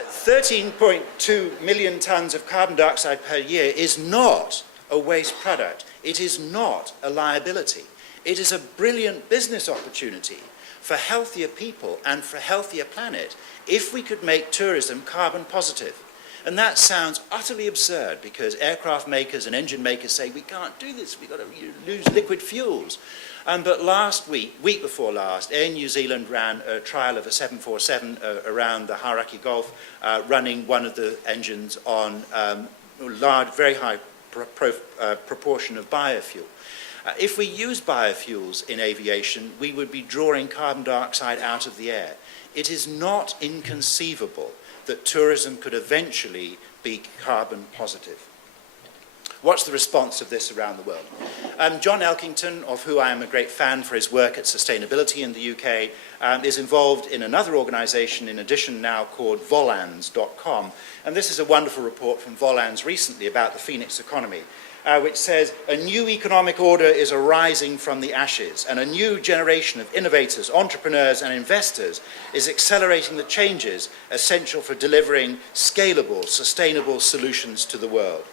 13.2 million tons of carbon dioxide per year is not a waste product. It is not a liability. It is a brilliant business opportunity for healthier people and for a healthier planet if we could make tourism carbon positive. And that sounds utterly absurd because aircraft makers and engine makers say, we can't do this, we've got to lose liquid fuels. But last week before last, Air New Zealand ran a trial of a 747 around the Hauraki Gulf, running one of the engines on large, very high proportion of biofuel. If we use biofuels in aviation, we would be drawing carbon dioxide out of the air. It is not inconceivable that tourism could eventually be carbon positive. What's the response of this around the world? John Elkington, of who I am a great fan for his work at sustainability in the UK, is involved in another organisation in addition now called Volans.com. And this is a wonderful report from Volans recently about the Phoenix economy, which says a new economic order is arising from the ashes, and a new generation of innovators, entrepreneurs and investors is accelerating the changes essential for delivering scalable, sustainable solutions to the world.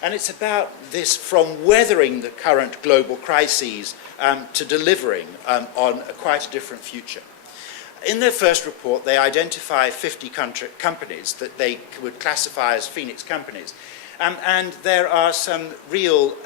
And it's about this, from weathering the current global crises to delivering on quite a different future. In their first report, they identify 50 companies that they would classify as Phoenix companies. And there are some real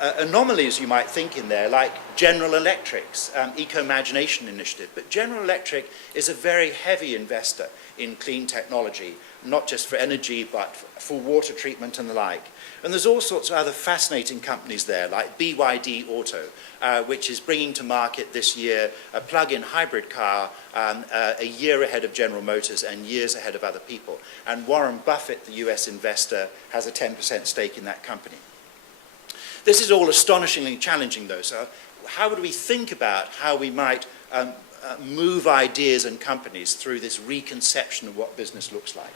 anomalies, you might think, in there, like General Electric's Eco-Imagination Initiative. But General Electric is a very heavy investor in clean technology, not just for energy, but for water treatment and the like. And there's all sorts of other fascinating companies there, like BYD Auto, which is bringing to market this year a plug-in hybrid car a year ahead of General Motors and years ahead of other people. And Warren Buffett, the US investor, has a 10% stake in that company. This is all astonishingly challenging, though. So how would we think about how we might move ideas and companies through this reconception of what business looks like?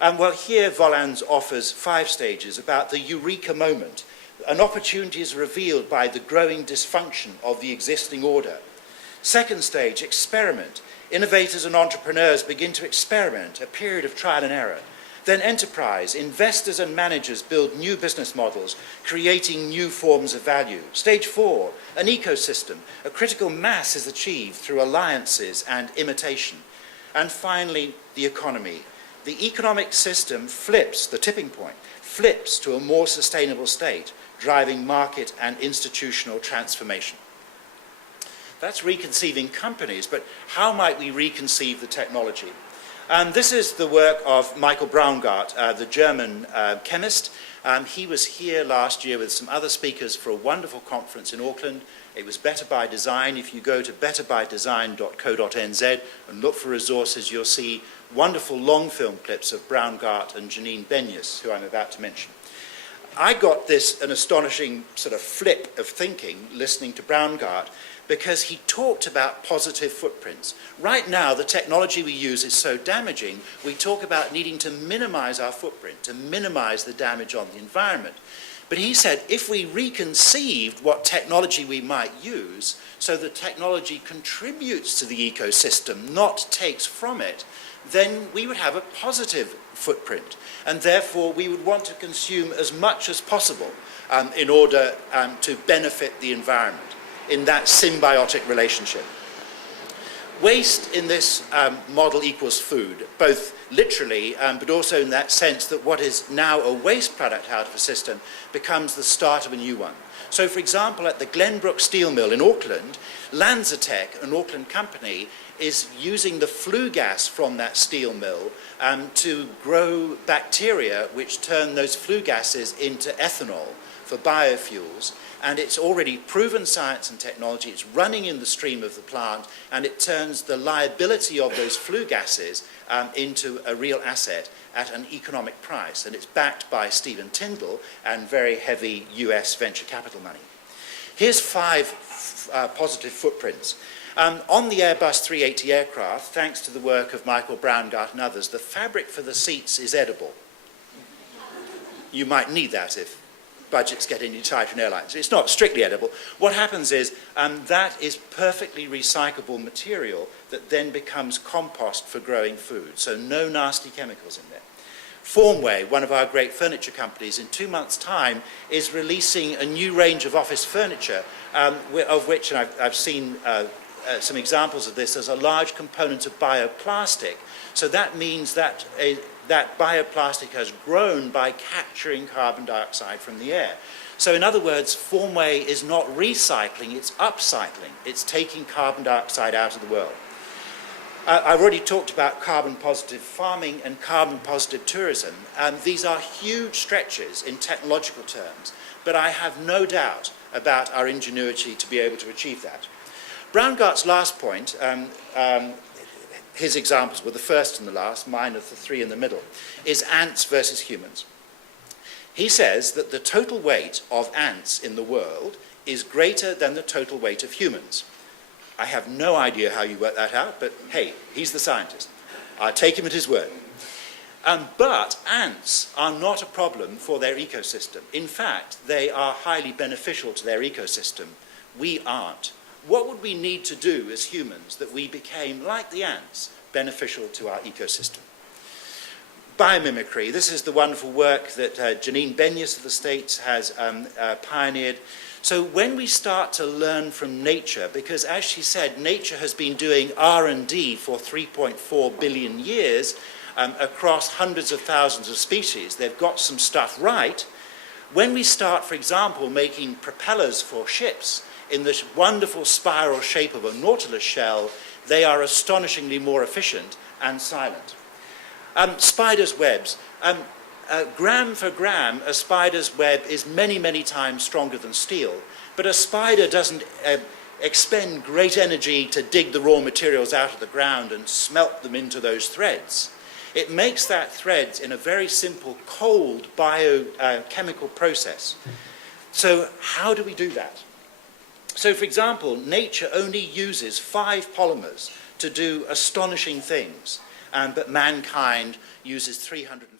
Well, here Volans offers 5 stages about the eureka moment. An opportunity is revealed by the growing dysfunction of the existing order. Second stage, experiment. Innovators and entrepreneurs begin to experiment, a period of trial and error. Then enterprise, investors and managers build new business models, creating new forms of value. Stage 4, an ecosystem. A critical mass is achieved through alliances and imitation. And finally, the economy. The economic system flips, the tipping point, flips to a more sustainable state, driving market and institutional transformation. That's reconceiving companies, but how might we reconceive the technology? This is the work of Michael Braungart, the German chemist. He was here last year with some other speakers for a wonderful conference in Auckland. It was Better by Design. If you go to betterbydesign.co.nz and look for resources, you'll see wonderful long film clips of Braungart and Janine Benyus, who I'm about to mention. I got an astonishing sort of flip of thinking listening to Braungart, because he talked about positive footprints. Right now, the technology we use is so damaging, we talk about needing to minimize our footprint, to minimize the damage on the environment. But he said, if we reconceived what technology we might use, so the technology contributes to the ecosystem, not takes from it, then we would have a positive footprint. And therefore, we would want to consume as much as possible in order to benefit the environment in that symbiotic relationship. Waste in this model equals food, both literally, but also in that sense that what is now a waste product out of a system becomes the start of a new one. So, for example, at the Glenbrook Steel Mill in Auckland, Lanzatech, an Auckland company, is using the flue gas from that steel mill to grow bacteria which turn those flue gases into ethanol for biofuels. And it's already proven science and technology. It's running in the stream of the plant, and it turns the liability of those flue gases into a real asset at an economic price. And it's backed by Stephen Tyndall and very heavy US venture capital money. Here's 5 positive footprints. On the Airbus 380 aircraft, thanks to the work of Michael Braungart and others, the fabric for the seats is edible. You might need that if budgets get any tighter in airlines. It's not strictly edible. What happens is that is perfectly recyclable material that then becomes compost for growing food, so no nasty chemicals in there. Formway, one of our great furniture companies, in 2 months' time is releasing a new range of office furniture, of which, and I've seen some examples of this, there's a large component of bioplastic. So that means that that bioplastic has grown by capturing carbon dioxide from the air. So in other words, Formway is not recycling, it's upcycling. It's taking carbon dioxide out of the world. I've already talked about carbon-positive farming and carbon-positive tourism. These are huge stretches in technological terms, but I have no doubt about our ingenuity to be able to achieve that. Braungart's last point, his examples were the first and the last, mine are the three in the middle, is ants versus humans. He says that the total weight of ants in the world is greater than the total weight of humans. I have no idea how you work that out, but hey, he's the scientist. I'll take him at his word. But ants are not a problem for their ecosystem. In fact, they are highly beneficial to their ecosystem. We aren't. What would we need to do as humans that we became, like the ants, beneficial to our ecosystem? Biomimicry. This is the wonderful work that Janine Benyus of the States has pioneered. So when we start to learn from nature, because as she said, nature has been doing R&D for 3.4 billion years across hundreds of thousands of species. They've got some stuff right. When we start, for example, making propellers for ships in this wonderful spiral shape of a nautilus shell, they are astonishingly more efficient and silent. Spiders' webs. Gram for gram, a spider's web is many, many times stronger than steel, but a spider doesn't expend great energy to dig the raw materials out of the ground and smelt them into those threads. It makes that threads in a very simple, cold biochemical process. So how do we do that? So, for example, nature only uses 5 polymers to do astonishing things, but mankind uses 350.